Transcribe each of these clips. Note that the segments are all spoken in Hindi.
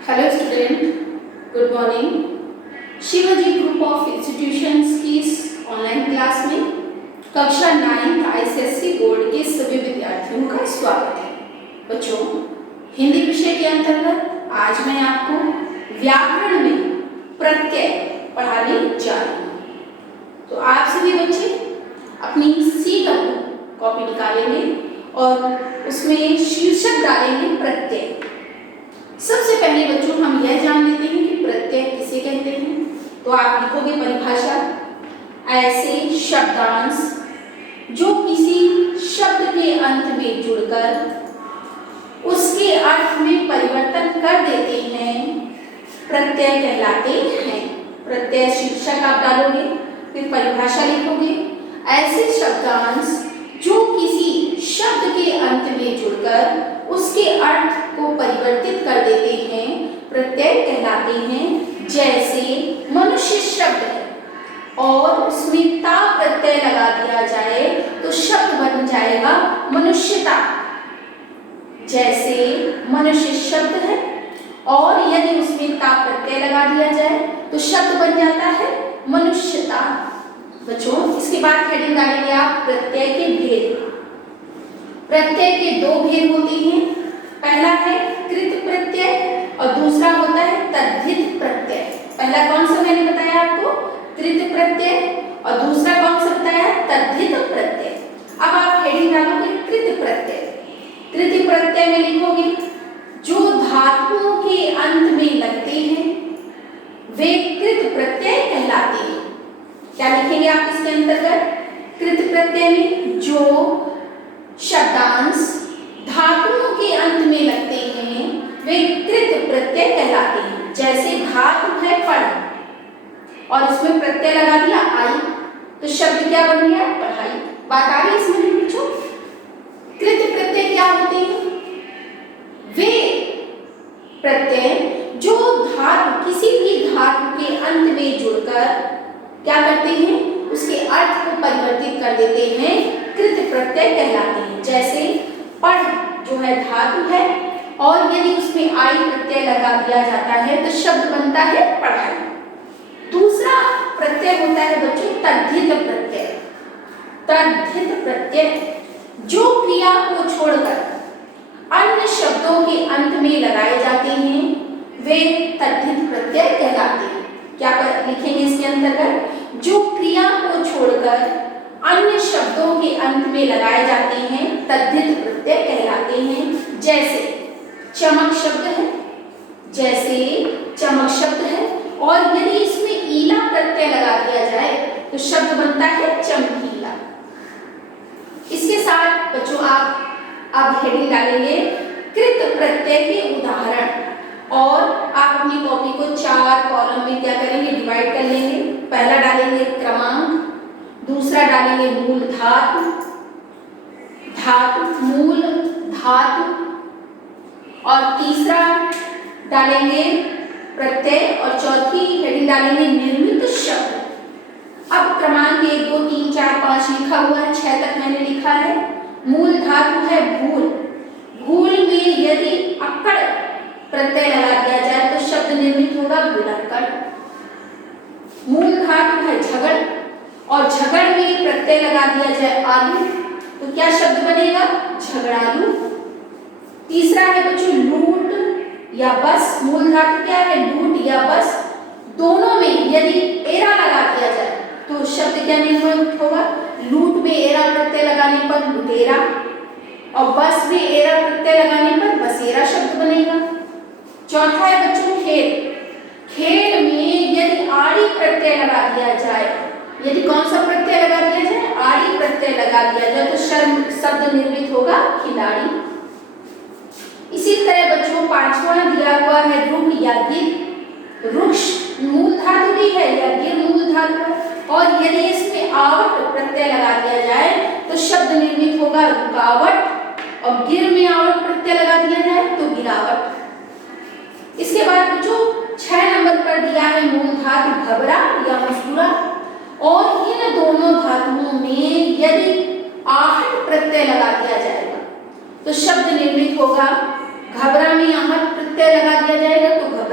Hello student, good morning. Shivaji group of institutions की इस ऑनलाइन क्लास में कक्षा 9 आईसीएसई बोर्ड के सभी विद्यार्थियों का स्वागत है। बच्चों, हिंदी विषय के अंतर्गत आज मैं आपको व्याकरण में प्रत्यय पढ़ाने जा रही हूँ। तो आप सभी बच्चे अपनी सी कॉपी निकालेंगे और उसमें शीर्षक डालेंगे प्रत्यय। सबसे पहले बच्चों हम यह जान लेते हैं कि प्रत्यय किसे कहते हैं। तो आप लिखोगे परिभाषा, ऐसे शब्दांश जो किसी शब्द के अंत में जुड़कर उसके अर्थ में परिवर्तन कर देते हैं, प्रत्यय कहलाते हैं। प्रत्यय शीर्षक आप डालोगे, फिर परिभाषा लिखोगे। ऐसे शब्दांश जो किसी शब्द के अंत में जुड़कर उसके अर्थ को परिवर्तित कर देते हैं, प्रत्यय कहलाते हैं। जैसे मनुष्य शब्द है और उसमें ता प्रत्यय लगा दिया जाए तो शब्द बन जाएगा मनुष्यता। जैसे मनुष्य शब्द है और यदि उसमें ता प्रत्यय लगा दिया जाए तो शब्द बन जाता है मनुष्यता। बच्चों, इसके बाद हेडिंग डालेंगे आप प्रत्यय के भेद। प्रत्यय के दो भेद होते हैं। पहला है कृत प्रत्यय और दूसरा होता है तद्धित प्रत्यय। पहला कौन सा मैंने बताया आपको? कृत प्रत्यय और दूसरा कौन सा बताया? तद्धित प्रत्यय। अब आप हेडिंग डालोगे कृत प्रत्यय। कृत प्रत्यय में लिखोगे जो धातुओं के अंत में लगते हैं वे कृत प्रत्यय कहलाते हैं। क्या लिखेंगे आप इसके अंतर्गत? कृत प्रत्यय में जो शब्दांश धातुओं के अंत में लगते हैं वे कृत प्रत्यय कहलाते हैं। जैसे धातु है पढ़ और उसमें प्रत्यय लगा दिया आई तो शब्द क्या बन गया? पढ़ाई। बात आ रही है इसमें बच्चों? कृत प्रत्यय क्या होते हैं? वे प्रत्यय जो धातु किसी भी धातु के अंत में जुड़कर क्या करते हैं? उसके अर्थ को परिवर्तित कर देते हैं, कृत प्रत्यय कहलाते हैं। जैसे पढ़ जो है धातु है और यदि उसमें आई प्रत्यय लगा दिया जाता है तो शब्द बनता है पढ़ाई। दूसरा प्रत्यय होता है बच्चों तद्धित प्रत्यय। तद्धित प्रत्यय जो क्रिया को छोड़कर अन्य शब्दों के अंत में लगाए जाते हैं वे तद्धित प्रत्यय कहलाते हैं। क्या लिखेंगे इसके अंतर्गत? जो क्रिया को छोड़कर अन्य शब्दों के अंत में लगाए जाते हैं तद्धित प्रत्यय कहलाते हैं। जैसे चमक शब्द है, जैसे चमक शब्द है और यदि इसमें ईला प्रत्यय लगा दिया जाए तो शब्द बनता है चमकीला। इसके साथ बच्चों आप अब हेडिंग डालेंगे कृत प्रत्यय के उदाहरण और आप अपनी कॉपी को 4 कॉलम में क्या करेंगे? डिवाइड कर लेंगे। पहला डालेंगे क्रमांक, दूसरा डालेंगे मूल धातु, मूल धातु और तीसरा डालेंगे प्रत्यय और चौथी हेडिंग डालेंगे निर्मित शब्द। अब क्रमांक 1 2 3 4 5 लिखा हुआ है, 6 तक मैंने लिखा है। मूल धातु है भूल। भूल में यदि अक्कड़ प्रत्यय लगा दिया जाए तो शब्द निर्मित होगा भूलक्कड़। मूल धातु है झगड़ और झगड़ में प्रत्यय लगा दिया जाए आलू तो क्या शब्द बनेगा? झगड़ालू। तीसरा है बच्चों लूट या बस। मूल धातु क्या है? लूट या बस। दोनों में यदि एरा लगा दिया जाए तो शब्द क्या निर्मित होगा? लूट में एरा प्रत्यय लगाने पर लुटेरा और बस में एरा प्रत्यय लगाने पर बसेरा शब्द बनेगा। चौथा है बच्चों खेल। खेल में यदि आड़ी प्रत्यय लगा दिया जाए, यदि कौन सा प्रत्यय लगा दिया जाए? आड़ी प्रत्यय लगा दिया जाए तो शब्द निर्मित होगा खिलाड़ी। इसी तरह बच्चों 5वां दिया हुआ है रुक या गिर। वृक्ष मूल धातु भी है या गिर मूल धातु और यदि इसमें आवट प्रत्यय लगा दिया जाए तो शब्द निर्मित होगा रुकावट और गिर में आवट प्रत्यय लगा दिया जाए तो गिरावट। इसके बाद बच्चों 6 नंबर पर दिया है मूल धातु घबरा या मुस्कुरा और इन दोनों धातुओं में यदि आहट प्रत्यय लगा दिया जाएगा तो शब्द निर्मित होगा घबरा में आहट प्रत्यय लगा दिया जाएगा तो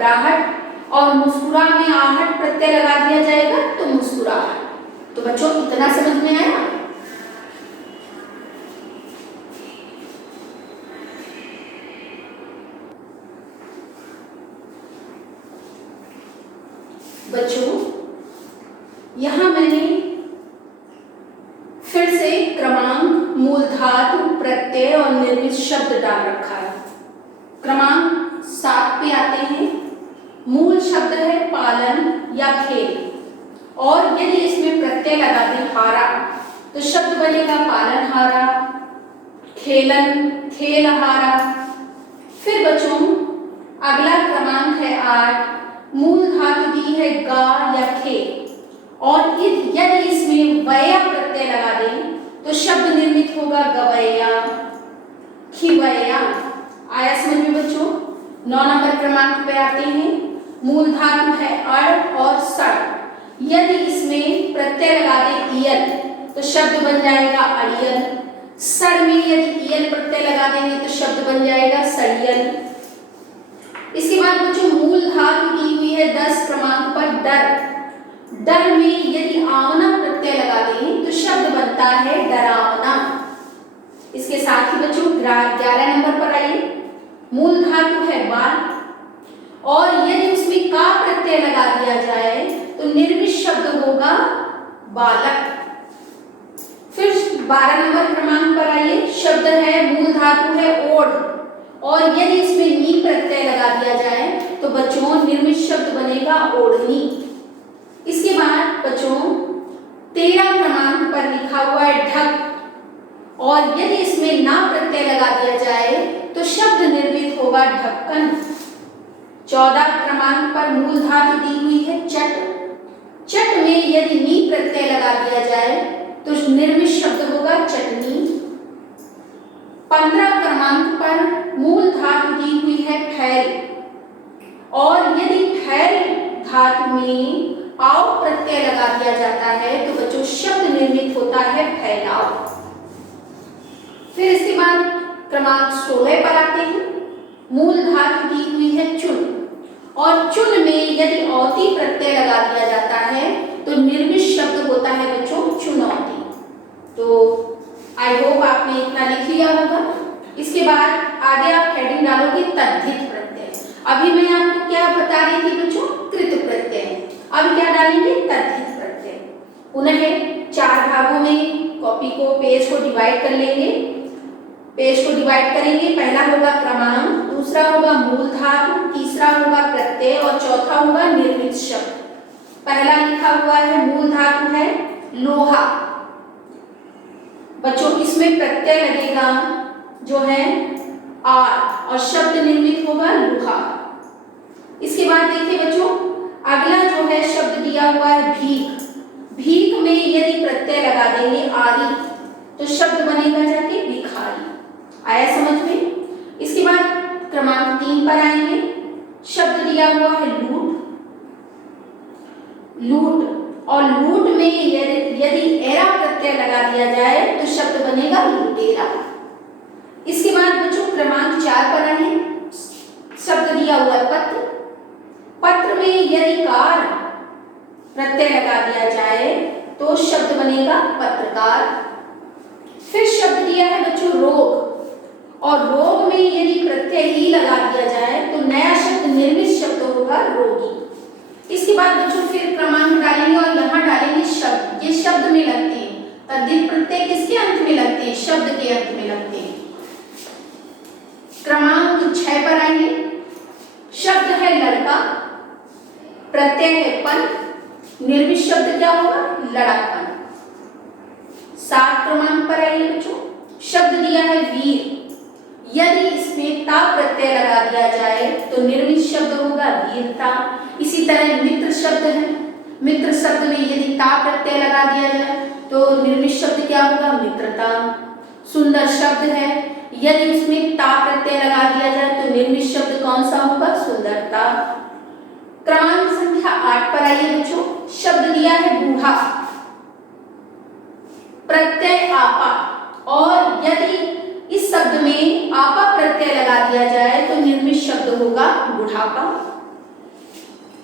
मुस्कुराहट, और मुस्कुरा में आहट प्रत्यय लगा दिया जाएगा तो मुस्कुराहट। तो बच्चों इतना समझ में आया। बच्चों यहां मैंने फिर से क्रमांक, मूल धातु, प्रत्यय और निर्मित शब्द डाल रखा है। क्रमांक 7 पे आते हैं। मूल शब्द है पालन या खेल, और यदि इसमें प्रत्यय लगा दें हारा तो शब्द बनेगा पालनहारा, खेलन, खेलहारा। फिर बच्चों अगला क्रमांक है 8। मूल धातु दी है गा या खे, और यदि इसमें वया प्रत्यय लगा दें तो शब्द निर्मित होगा गवैया, खिवैया। आया समझ में बच्चों। 9 नंबर क्रमांक पे आते हैं। मूल धातु है अड़ और सड़, यदि इसमें प्रत्यय लगा दें इयल तो शब्द बन जाएगा अड़ियल। सड़ में यदि इयल प्रत्यय लगा देंगे तो शब्द बन जाएगा सड़ियल। इसके बाद बच्चों मूल धातु दी हुई है 10 क्रमांक पर डर। डर में यदि आवना प्रत्यय लगा दें तो शब्द बनता है डरावना। इसके साथ ही बच्चों 11 नंबर पर आइए। मूल धातु है बाल, और यदि उसमें का प्रत्यय लगा दिया जाए तो निर्मित शब्द होगा बालक। फिर 12 नंबर क्रमांक पर आइए। शब्द है, मूल धातु है ओढ़, और यदि इसमें नी प्रत्यय लगा दिया जाए तो बच्चों निर्मित शब्द बनेगा ओढ़नी। इसके बाद बच्चों 13 क्रमांक पर लिखा हुआ है ढक, और यदि इसमें ना प्रत्यय लगा दिया जाए तो शब्द निर्मित होगा ढक्कन। 14 क्रमांक पर मूल धातु दी हुई है चट। चट में यदि नी प्रत्यय लगा दिया जाए तो निर्मित शब्द होगा चटनी। 15 क्रमांक पर मूल धातु दी हुई है फैल, और यदि फैल धातु में आव प्रत्यय लगा दिया जाता है तो बच्चों शब्द निर्मित होता है फैलाव। फिर इसके बाद क्रमांक 16 पर आते हैं। मूल धातु दी हुई है चुन, और चुन में यदि औती प्रत्यय लगा दिया जाता है तो निर्मित शब्द होता है बच्चों चुनौती। तो आई होप आपने इतना लिख लिया होगा। इसके बाद आगे आप हेडिंग डालोगे तद्धित प्रत्यय। अभी मैं आपको क्या बता रही थी बच्चों, कृत प्रत्यय। अब क्या डालेंगे, तद्धित प्रत्यय। पुनः 4 भागों में कॉपी को, पेज को डिवाइड कर लेंगे। पेज को डिवाइड करेंगे। पहला होगा क्रमांक, दूसरा होगा मूल धातु, तीसरा होगा प्रत्यय, और चौथा होगा निर्मित शब्द। पहला लिखा हुआ है, मूल धातु है लोहा। बच्चों इसमें प्रत्यय लगेगा जो है आर, और शब्द निर्मित होगा लोहा। इसके बाद देखिए बच्चों अगला जो है शब्द दिया हुआ है भीख। भीख में यदि प्रत्यय लगा देंगे आरी तो शब्द बनेगा जाके भिखारी। आया समझ में। इसके बाद क्रमांक 3 पर आएंगे। शब्द दिया हुआ है लूट। लूट, और लूट में यदि एरा प्रत्यय लगा दिया जाए तो शब्द बनेगा लुटेरा। इसके बाद बच्चों क्रमांक 4 पर आए। शब्द दिया हुआ है पत्र। पत्र में यदि कार प्रत्यय लगा दिया जाए तो शब्द बनेगा पत्रकार। फिर शब्द दिया है बच्चों रोग, और रोग में यदि प्रत्यय ही लगा दिया जाए तो नया शब्द निर्मित शब्द होगा रोगी। इसके बाद बच्चों फिर क्रमांक डालेंगे, और यहाँ डालेंगे शब्द। ये शब्द में लगते हैं। तद्धित प्रत्यय किसके अंत में लगते हैं, शब्द के अंत में लगते हैं। क्रमांक 6 पर आएंगे। शब्द है लड़का, प्रत्यय है पन, निर्मित शब्द क्या होगा लड़कपन। 7 क्रमांक पर आइए बच्चों। शब्द दिया है वीर। यदि इसमें ता प्रत्यय लगा दिया जाए तो निर्मित शब्द होगा वीरता। इसी तरह मित्र शब्द है। मित्र शब्द में यदि ता प्रत्यय लगा दिया जाए तो निर्मित शब्द क्या होगा मित्रता। सुंदर शब्द है, यदि उसमें ता प्रत्यय लगा दिया जाए तो निर्मित शब्द कौन सा होगा सुंदरता। क्रमांक संख्या 8 पर आइए बच्चों। शब्द दिया है बूढ़ा, प्रत्यय आपा, और यदि इस शब्द में आपा प्रत्यय लगा दिया जाए तो निर्मित शब्द होगा बुढ़ापा।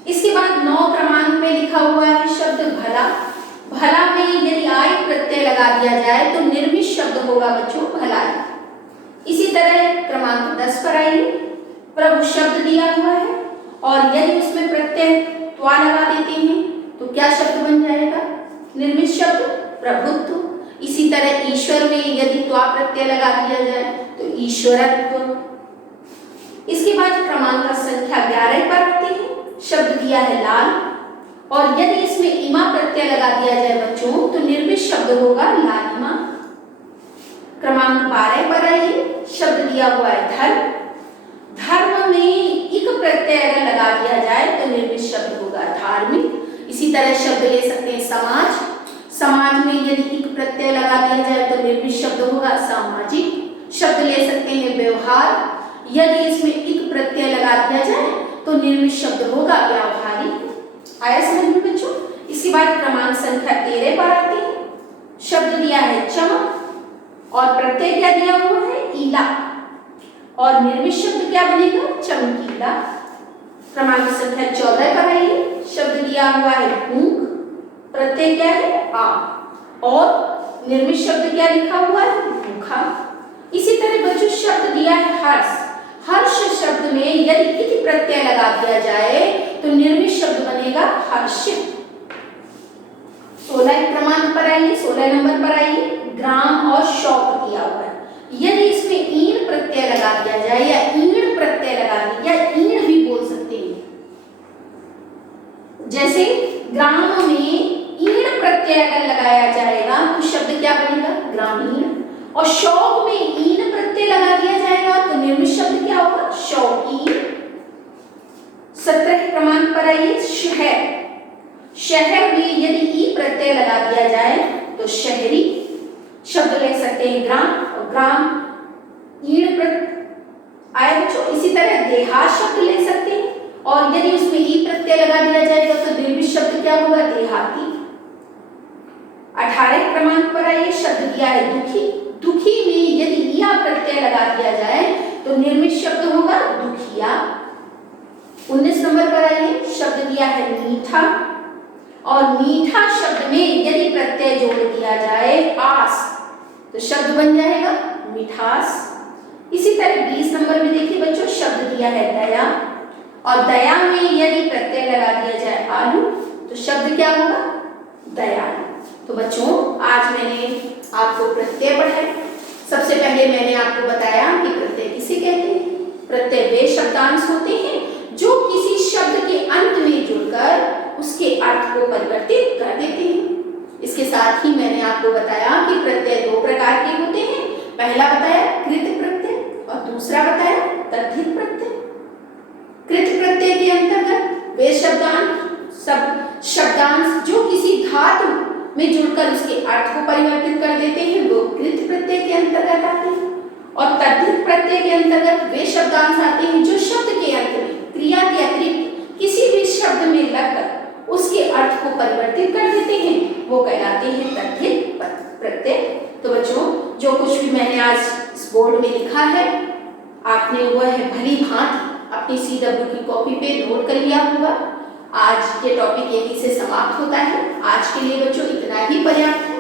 इसके बाद 9 क्रमांक में लिखा हुआ है शब्द भला। भला में यदि आई प्रत्यय लगा दिया जाए तो निर्मित शब्द होगा बच्चों भलाई। इसी तरह क्रमांक 10 पर आइए। प्रभु शब्द दिया हुआ है और यदि उसमें प्रत्यय त्वा लगा देते हैं तो क्या शब्द बन जाएगा? निर्मित शब्द प्रभुत्व। इसी तरह ईश्वर में यदि त्वा प्रत्यय लगा दिया जाए तो ईश्वरत्व। इसके बाद क्रमांक संख्या 11 पर आते हैं। शब्द दिया है लाल और यदि इसमें इमा प्रत्यय लगा दिया जाए बच्चों तो निर्मित शब्द होगा लालिमा। क्रमांक 12 पर आइए। शब्द दिया हुआ है धर्म। धर्म में इक प्रत्यय अगर लगा दिया जाए तो निर्मित शब्द होगा धार्मिक। इसी तरह शब्द ले सकते हैं समाज। समाज में यदि इक प्रत्यय लगा दिया जाए तो निर्मित शब्द होगा सामाजिक। शब्द ले सकते हैं व्यवहार। यदि इसमें इक प्रत्यय लगा दिया जाए तो निर्मित शब्द होगा व्यावहारिक। आया समझ में बच्चों? इसके बाद क्रमांक संख्या 13 पर आते हैं। शब्द दिया है चमक और प्रत्यय क्या दिया हुआ है? ईला और निर्मित शब्द क्या बनेगा? चमकीला। क्रमांक संख्या 14 पर आइए। शब्द दिया हुआ है भूख। प्रत्यय क्या है? आ और निर्मित शब्द क्या लिखा हुआ है? भूखा। इसी तरह बच्चों शब्द दिया है हर्ष। हर्ष शब्द में यदि इति प्रत्यय लगा दिया जाए तो निर्मित शब्द बनेगा हर्षित। 16 क्रमांक पर आइए। 16 नंबर पर आइए। ग्राम और शौक दिया हुआ है। यदि इसमें ईण प्रत्यय लगा दिया जाए या ईण प्रत्यय लगा दिया या ईण भी बोल सकते हैं। जैसे ग्राम में ईण प्रत्यय अगर लगाया जाएगा तो शब्द क्या बनेगा? ग्रामीण। और शौक में ईन प्रत्यय लगा दिया जाएगा तो निर्मित शब्द क्या होगा? शौकीन। 17 क्रमांक पर आइए। शहर। शहर में यदि ई प्रत्यय लगा दिया जाए तो शहरी। शब्द ले सकते हैं ग्राम और ग्राम ईण आया बच्चों। इसी तरह देहात शब्द ले सकते हैं और यदि उसमें ई प्रत्यय लगा दिया जाएगा तो निर्मित शब्द क्या होगा? देहाती। 18 क्रमांक पर आइए। शब्द दिया है दुखी। दुखी में यदि या प्रत्यय लगा दिया जाए तो निर्मित शब्द होगा दुखिया। 19 नंबर पर आइए। शब्द दिया है मीठा और मीठा शब्द में यदि प्रत्यय जोड़ दिया जाए आस तो शब्द बन जाएगा मिठास। इसी तरह 20 नंबर में देखिए बच्चों। शब्द दिया है दया और दया में यदि प्रत्यय लगा दिया जाए आलू तो शब्द क्या होगा? दयालु। तो बच्चों आज मैंने आपको प्रत्यय पढ़ाए। सबसे पहले मैंने आपको बताया कि प्रत्यय किसे कहते हैं। प्रत्यय वे शब्दांश होते हैं जो किसी शब्द के अंत में जुड़कर उसके अर्थ को परिवर्तित कर देते हैं। इसके साथ ही मैंने आपको बताया कि प्रत्यय 2 प्रकार के होते हैं। पहला बताया कृत प्रत्यय और दूसरा बताया तद्धित प्रत्यय। कृत प्रत्यय के अंतर्गत वे शब्दांश जो किसी धातु में जुड़कर उसके अर्थ को परिवर्तित कर देते हैं वो कृत प्रत्यय के अंतर्गत आते हैं। और तद्धित प्रत्यय के अंतर्गत वे शब्दांश आते हैं जो शब्द के अंत में क्रिया के अतिरिक्त किसी भी शब्द में लगकर उसके अर्थ को परिवर्तित कर देते हैं वो कहलाते हैं तद्धित प्रत्यय। तो बच्चों जो कुछ भी मैंने आज इस बोर्ड में लिखा है आपने वह है भली भांति अपनी CW की कॉपी पे नोट कर लिया होगा। आज ये टॉपिक यहीं से समाप्त होता है। आज के लिए बच्चों इतना ही पर्याप्त